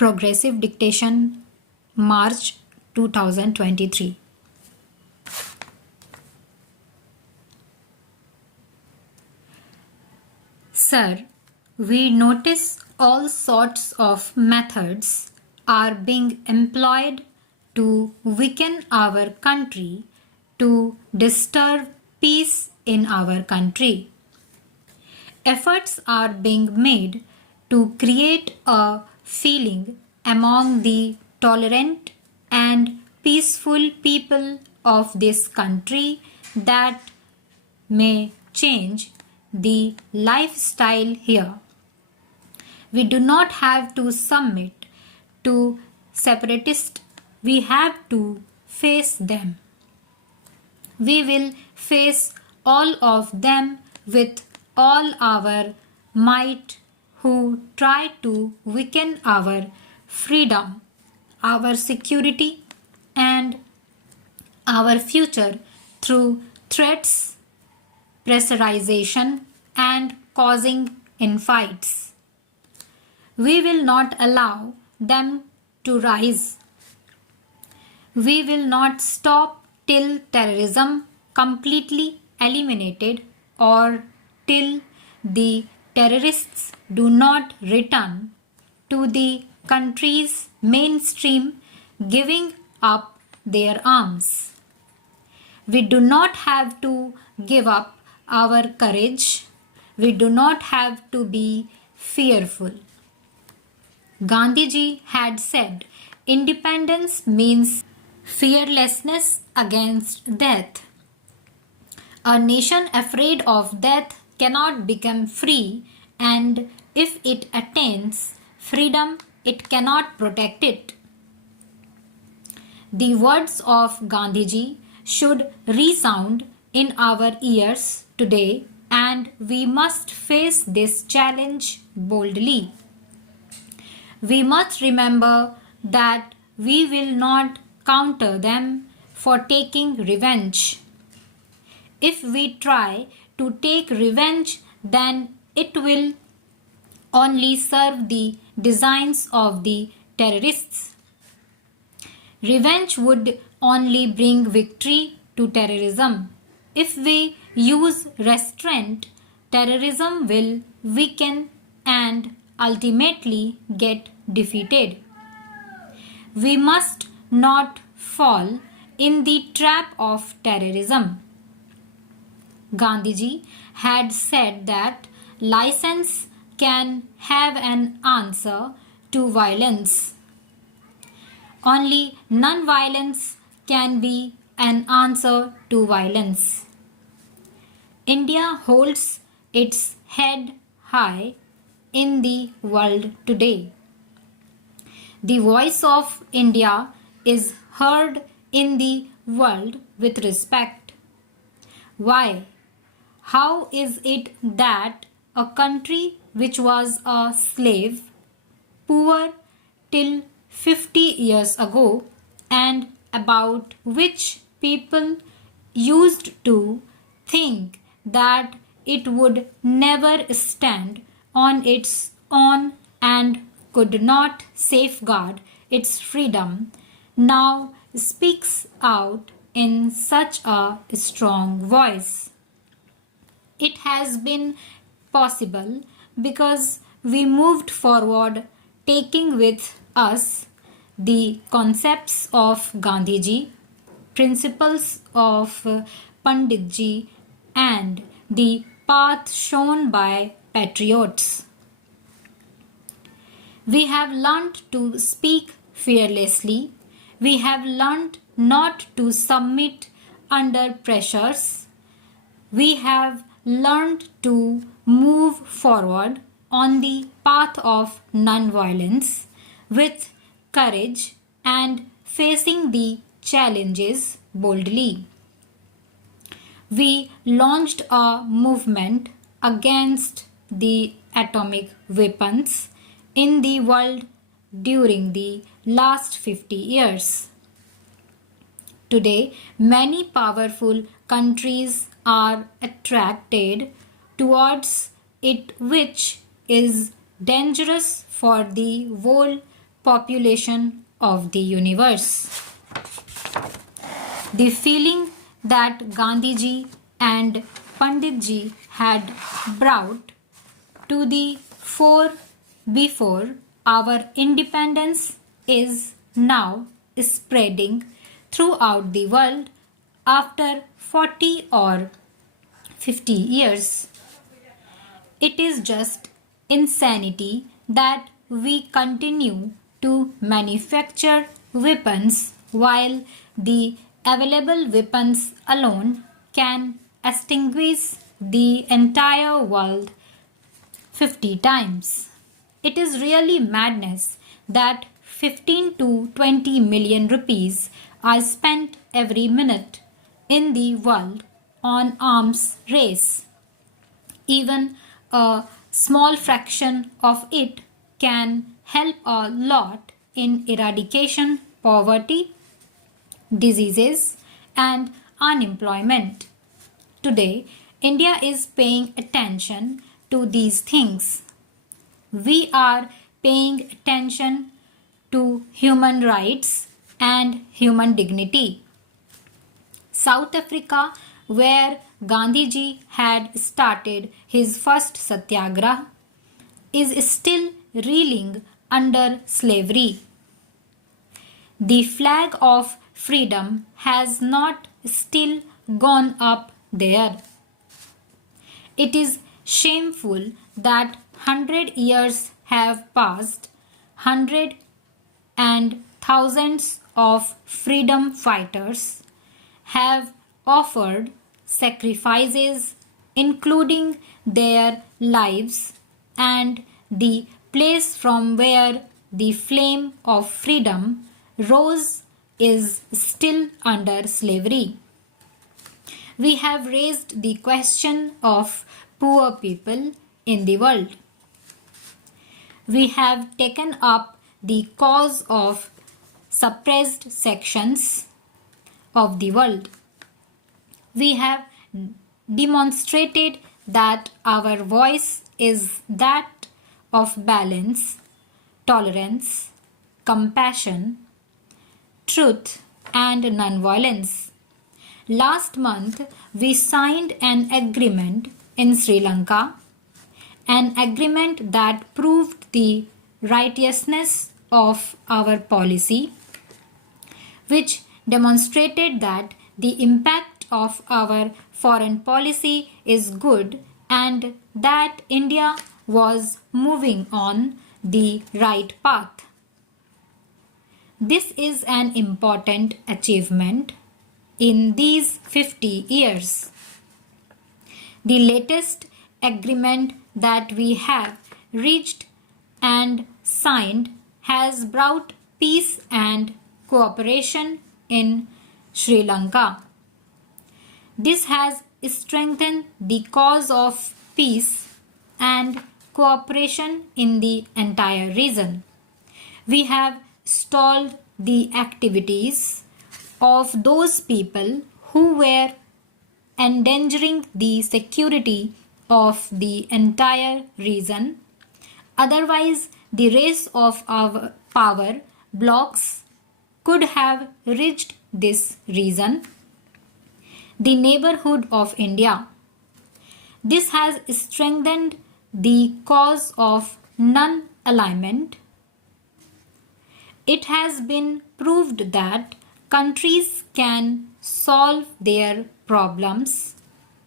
Progressive Dictation, March 2023. Sir, we notice all sorts of methods are being employed to weaken our country, to disturb peace in our country. Efforts are being made to create a feeling among the tolerant and peaceful people of this country that may change the lifestyle here. We do not have to submit to separatists, we have to face them. We will face all of them with all our might who try to weaken our freedom, our security, and our future through threats, pressurization, and causing infights. We will not allow them to rise. We will not stop till terrorism completely eliminated or till the terrorists do not return to the country's mainstream, giving up their arms. We do not have to give up our courage. We do not have to be fearful. Gandhiji had said, independence means fearlessness against death. A nation afraid of death cannot become free, and if it attains freedom, it cannot protect it. The words of Gandhiji should resound in our ears today, and we must face this challenge boldly. We must remember that we will not counter them for taking revenge. If we try to take revenge, then it will only serve the designs of the terrorists. Revenge would only bring victory to terrorism. If we use restraint, terrorism will weaken and ultimately get defeated. We must not fall in the trap of terrorism. Gandhiji had said that license can have an answer to violence. Only non-violence can be an answer to violence. India holds its head high in the world today. The voice of India is heard in the world with respect. Why? How is it that a country which was a slave, poor till 50 years ago, and about which people used to think that it would never stand on its own and could not safeguard its freedom, now speaks out in such a strong voice? It has been possible because we moved forward, taking with us the concepts of Gandhiji, principles of Panditji, and the path shown by patriots. We have learnt to speak fearlessly. We have learnt not to submit under pressures. We have learned to move forward on the path of non-violence with courage and facing the challenges boldly. We launched a movement against the atomic weapons in the world during the last 50 years. Today, many powerful countries are attracted towards it, which is dangerous for the whole population of the universe. The feeling that Gandhiji and Panditji had brought to the fore before our independence is now spreading throughout the world after 40 or 50 years. It is just insanity that we continue to manufacture weapons while the available weapons alone can extinguish the entire world 50 times. It is really madness that 15 to 20 million rupees are spent every minute in the world on arms race. Even a small fraction of it can help a lot in eradication poverty, diseases, and unemployment. Today, India is paying attention to these things. We are paying attention to human rights and human dignity. South Africa, where Gandhiji had started his first satyagraha, is still reeling under slavery. The flag of freedom has not still gone up there. It is shameful that 100 years have passed, hundred and thousands of freedom fighters have offered sacrifices, including their lives, and the place from where the flame of freedom rose is still under slavery. We have raised the question of poor people in the world. We have taken up the cause of suppressed sections of the world. We have demonstrated that our voice is that of balance, tolerance, compassion, truth, and nonviolence. Last month, we signed an agreement in Sri Lanka, an agreement that proved the righteousness of our policy, which demonstrated that the impact of our foreign policy is good and that India was moving on the right path. This is an important achievement in these 50 years. The latest agreement that we have reached and signed has brought peace and cooperation in Sri Lanka. This has strengthened the cause of peace and cooperation in the entire region. We have stalled the activities of those people who were endangering the security of the entire region. Otherwise, the race of our power blocks could have reached this region, the neighborhood of India. This has strengthened the cause of non-alignment. It has been proved that countries can solve their problems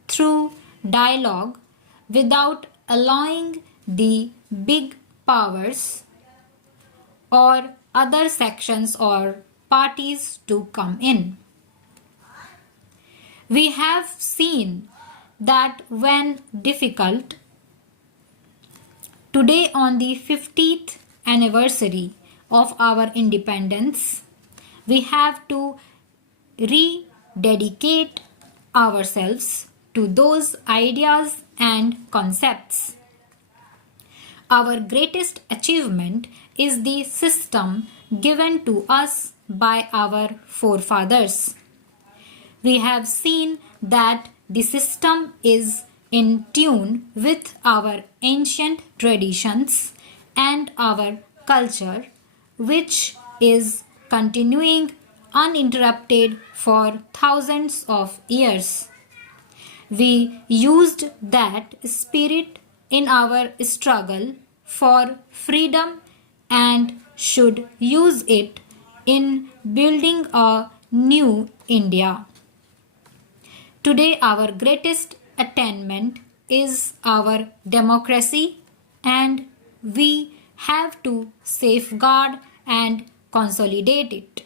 through dialogue without allowing the big powers or other sections or parties to come in. We have seen that when difficult, today on the 50th anniversary of our independence, we have to rededicate ourselves to those ideas and concepts. Our greatest achievement is the system given to us by our forefathers. We have seen that the system is in tune with our ancient traditions and our culture, which is continuing uninterrupted for thousands of years. We used that spirit in our struggle for freedom and should use it in building a new India. Today, our greatest attainment is our democracy, and we have to safeguard and consolidate it.